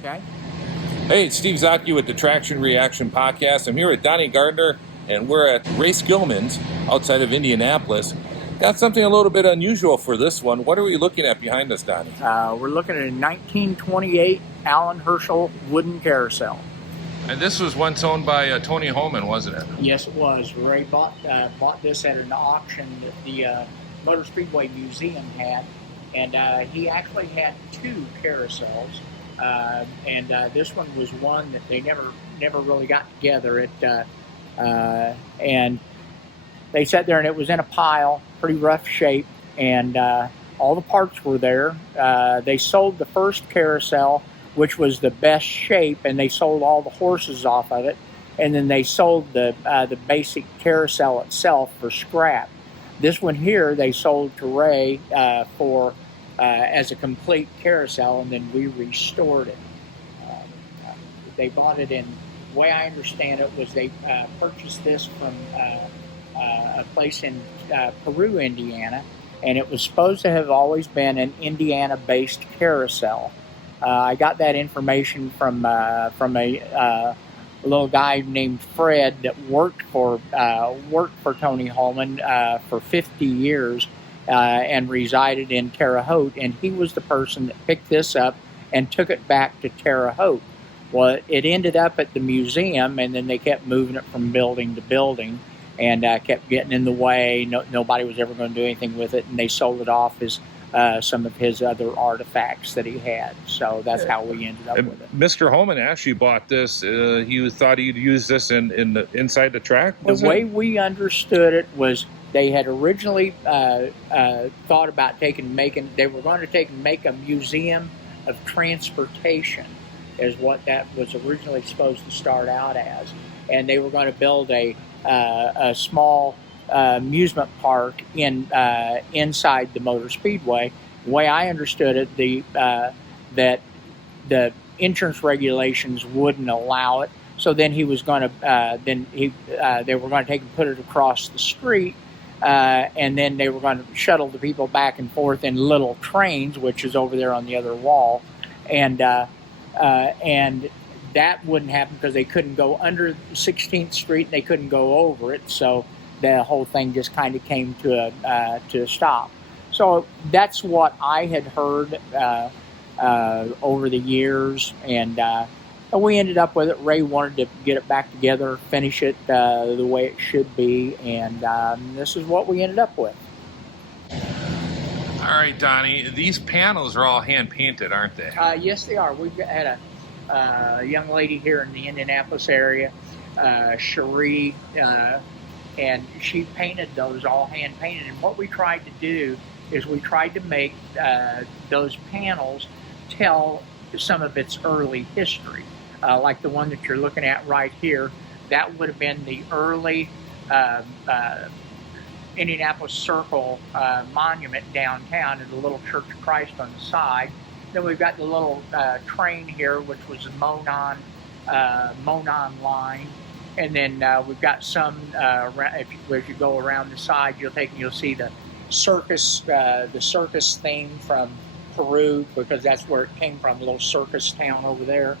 Okay. Hey, it's Steve Zocchi with the Traction Reaction Podcast. I'm here with Donnie Gardner, and we're at Ray Skillman's outside of Indianapolis. Got something a little bit unusual for this one. What are we looking at behind us, Donnie? We're looking at a 1928 Allan Herschell wooden carousel. And this was once owned by Tony Hulman, wasn't it? Yes, it was. Ray bought this at an auction that the Motor Speedway Museum had, and he actually had two carousels, and this one was one that they never really got together. And they sat there, and it was in a pile, pretty rough shape, and all the parts were there. They sold the first carousel, which was the best shape, and they sold all the horses off of it, and then they sold the basic carousel itself for scrap. This one here they sold to Ray for as a complete carousel, and then we restored it. They bought it in, the way I understand it was they purchased this from a place in Peru, Indiana, and it was supposed to have always been an Indiana-based carousel. I got that information from a little guy named Fred that worked for Tony Hulman for 50 years and resided in Terre Haute, and he was the person that picked this up and took it back to Terre Haute. Well, it ended up at the museum, and then they kept moving it from building to building, and kept getting in the way. Nobody was ever going to do anything with it, and they sold it off as some of his other artifacts that he had. So that's how we ended up with it. Mr. Holman actually bought this. He thought he'd use this inside the track. The way we understood it was they had originally thought about they were going to make a museum of transportation, is what that was originally supposed to start out as, and they were going to build a small amusement park inside the Motor Speedway. The way I understood it, that the insurance regulations wouldn't allow it. So then he was going to they were going to take and put it across the street, and then they were going to shuttle the people back and forth in little trains, which is over there on the other wall, and that wouldn't happen because they couldn't go under 16th Street and they couldn't go over it. So the whole thing just kind of came to a stop. So that's what I had heard over the years, and we ended up with it. Ray wanted to get it back together, finish it the way it should be, and this is what we ended up with. All right, Donnie, these panels are all hand-painted, aren't they? Yes, they are. We've had a young lady here in the Indianapolis area, Cherie, and she painted those all hand-painted. And what we tried to do is we tried to make those panels tell some of its early history. Like the one that you're looking at right here, that would have been the early Indianapolis Circle monument downtown, and the little Church of Christ on the side. Then we've got the little train here, which was the Monon line, and then we've got some. As you go around the side, you'll see the circus theme from Peru, because that's where it came from, a little circus town over there.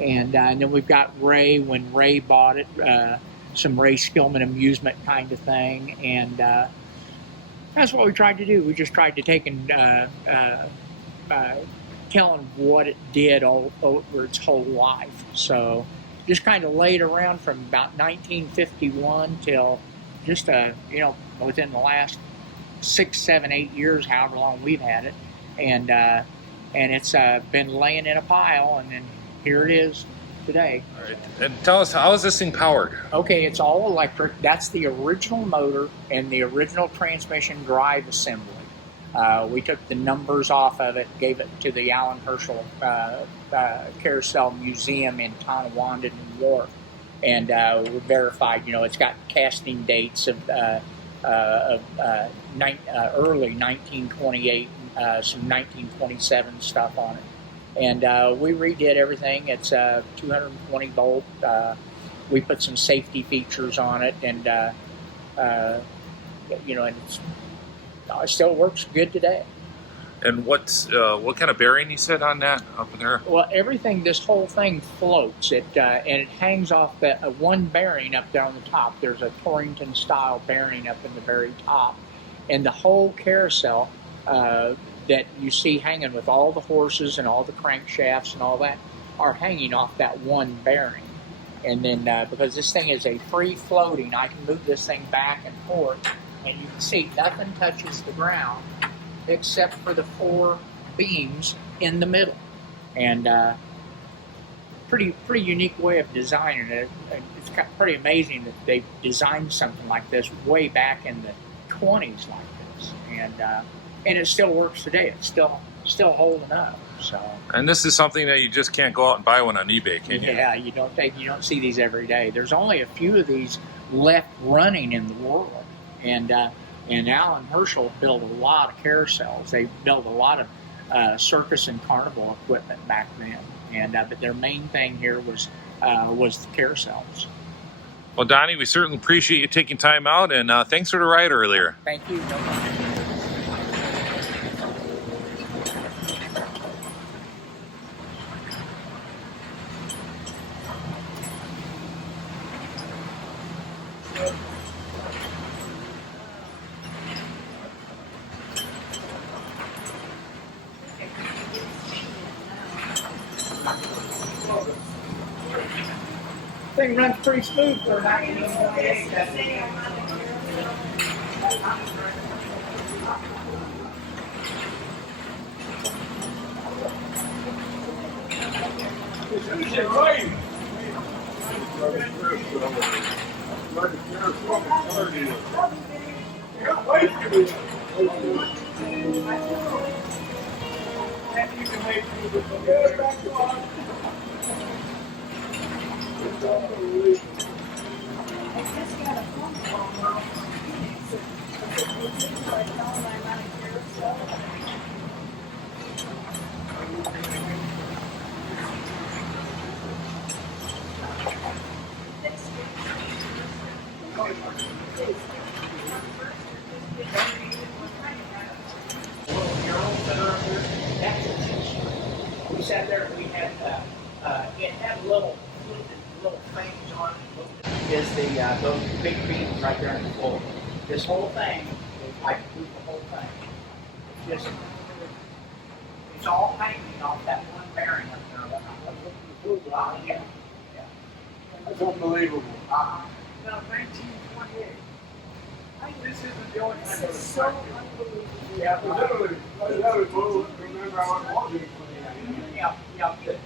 And then we've got Ray, when Ray bought it, some Ray Skillman amusement kind of thing, and that's what we tried to do. We just tried to take and tell them what it did over its whole life. So just kind of laid around from about 1951 till just within the last 6, 7, 8 years, however long we've had it, and it's been laying in a pile, and then here it is today. All right. And tell us, how is this thing powered? Okay, it's all electric. That's the original motor and the original transmission drive assembly. We took the numbers off of it, gave it to the Allan Herschell Carousel Museum in Tonawanda, New York, and we verified. It's got casting dates of early 1928, some 1927 stuff on it. And we redid everything. It's 220 volt. We put some safety features on it, and and it still works good today. And what kind of bearing you said on that up there? Well, everything, this whole thing floats. And it hangs off that one bearing up there on the top. There's a Torrington style bearing up in the very top, and the whole carousel that you see hanging with all the horses and all the crankshafts and all that are hanging off that one bearing. And then because this thing is a free floating, I can move this thing back and forth, and you can see nothing touches the ground except for the 4 beams in the middle. And pretty unique way of designing it. It's pretty amazing that they designed something like this way back in the 20s like this, and it still works today. It's still holding up. So. And this is something that you just can't go out and buy one on eBay, can you? Yeah, you don't see these every day. There's only a few of these left running in the world, and Allan Herschell built a lot of carousels. They built a lot of circus and carnival equipment back then, and but their main thing here was the carousels. Well, Donnie, we certainly appreciate you taking time out, and thanks for the ride earlier. Thank you. No problem. Thing runs pretty smooth for 1928. We sat there and we had it had little things on it. Is those big beams right there on the floor? This whole thing, I can move the whole thing. It's all hanging off that one bearing up there. Yeah. That's unbelievable. No, 1928. This isn't the only time This is so unbelievable. Yeah, literally. I remember I was walking. Yeah,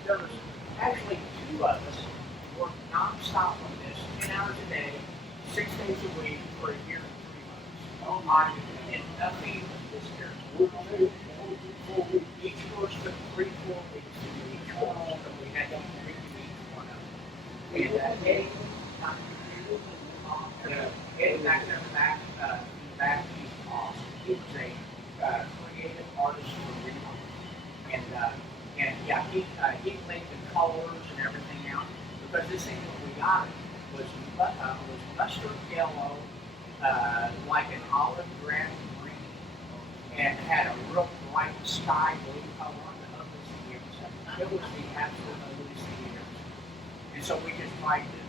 there was actually 2 of us worked non-stop on this, 10 hours a day, 6 days a week for a year and 3 months. Oh my! And nothing was here. Each course took 3-4 weeks to do each one, so we had to read each one of them. We had Eddie, Eddie back there in the back, he's awesome. He was a creative artist for remodeling. And yeah, he made the colors and everything out, because this thing that we got was mustard yellow, like an olive grass green, and had a real bright sky blue color on the ugliest years. It was the absolute ugliest years. And so we just tried to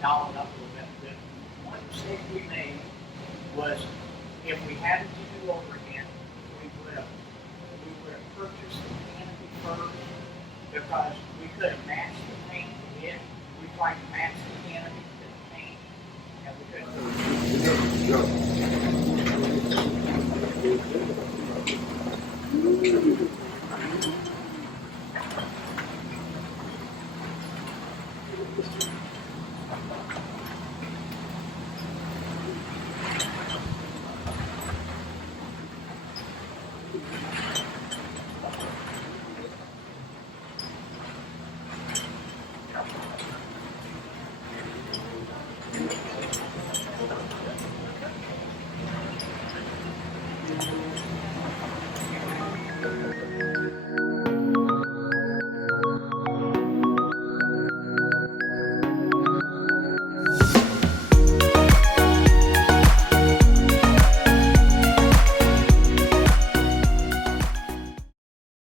doll it up a little bit. The one mistake we made was, if we had it to do over again, we would have purchased the canopy first, because we could have matched the paint to it. We tried to match the canopy to the paint, and we couldn't.